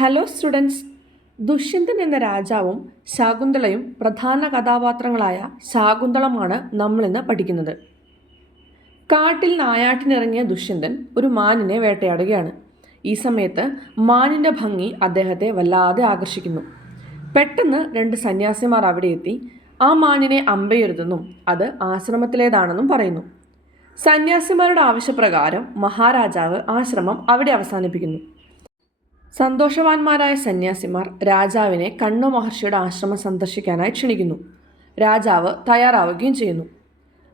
Hello students, Dushyanthan എന്ന രാജാവും ശാകുന്തളയും പ്രധാന കഥാപാത്രങ്ങളായ ശാകുന്തളമാണ് നമ്മളിന്ന് പഠിക്കുന്നത്. കാട്ടിൽ നായാട്ടിനിറങ്ങിയ ദുഷ്യന്തൻ ഒരു മാനിനെ വേട്ടയാടുകയാണ്. ഈ സമയത്ത് മാനിൻ്റെ ഭംഗി അദ്ദേഹത്തെ വല്ലാതെ ആകർഷിക്കുന്നു. പെട്ടെന്ന് രണ്ട് സന്യാസിമാർ അവിടെ എത്തി ആ മാനിനെ അമ്പെയ്യരുതെന്നും അത് ആശ്രമത്തിലേതാണെന്നും പറയുന്നു. സന്യാസിമാരുടെ ആവശ്യപ്രകാരം മഹാരാജാവ് ആശ്രമം അവിടെ അവസാനിപ്പിക്കുന്നു. സന്തോഷവാന്മാരായ സന്യാസിമാർ രാജാവിനെ കണ്വ മഹർഷിയുടെ ആശ്രമം സന്ദർശിക്കാനായി ക്ഷണിക്കുന്നു. രാജാവ് തയ്യാറാവുകയും ചെയ്യുന്നു.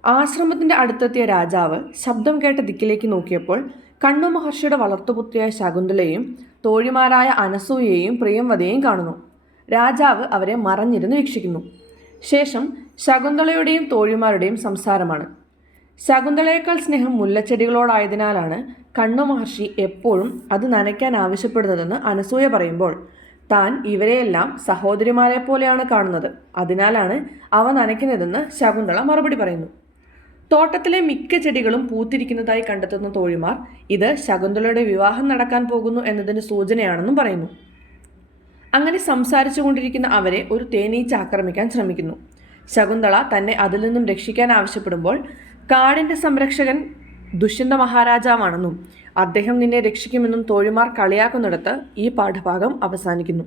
ആശ്രമത്തിൻ്റെ അടുത്തെത്തിയ രാജാവ് ശബ്ദം കേട്ട ദിക്കിലേക്ക് നോക്കിയപ്പോൾ കണ്വ മഹർഷിയുടെ വളർത്തുപുത്രിയായ ശകുന്തളയെയും തോഴിമാരായ അനസൂയയെയും പ്രിയംവദയെയും കാണുന്നു. രാജാവ് അവരെ മറഞ്ഞിരുന്ന് വീക്ഷിക്കുന്നു. ശേഷം ശകുന്തളയുടെയും തോഴിമാരുടെയും സംസാരമാണ്. ശകുന്തളയേക്കാൾ സ്നേഹം മുല്ലച്ചെടികളോടായതിനാലാണ് കണ്വ മഹർഷി എപ്പോഴും അത് നനയ്ക്കാൻ ആവശ്യപ്പെടുന്നതെന്ന് അനസൂയ പറയുമ്പോൾ, താൻ ഇവരെയെല്ലാം സഹോദരിമാരെ പോലെയാണ് കാണുന്നത്, അതിനാലാണ് അവ നനയ്ക്കുന്നതെന്ന് ശകുന്തള മറുപടി പറയുന്നു. തോട്ടത്തിലെ മിക്ക ചെടികളും പൂത്തിരിക്കുന്നതായി കണ്ടെത്തുന്ന തോഴിമാർ ഇത് ശകുന്തളയുടെ വിവാഹം നടക്കാൻ പോകുന്നു എന്നതിന് സൂചനയാണെന്നും പറയുന്നു. അങ്ങനെ സംസാരിച്ചു കൊണ്ടിരിക്കുന്ന അവരെ ഒരു തേനീച്ച ആക്രമിക്കാൻ ശ്രമിക്കുന്നു. ശകുന്തള തന്നെ അതിൽ നിന്നും രക്ഷിക്കാൻ ആവശ്യപ്പെടുമ്പോൾ കാടിൻ്റെ സംരക്ഷകൻ ദുഷ്യന്ത മഹാരാജാവാണെന്നും അദ്ദേഹം നിന്നെ രക്ഷിക്കുമെന്നും തോഴിമാർ കളിയാക്കുന്നിടത്ത് ഈ പാഠഭാഗം അവസാനിക്കുന്നു.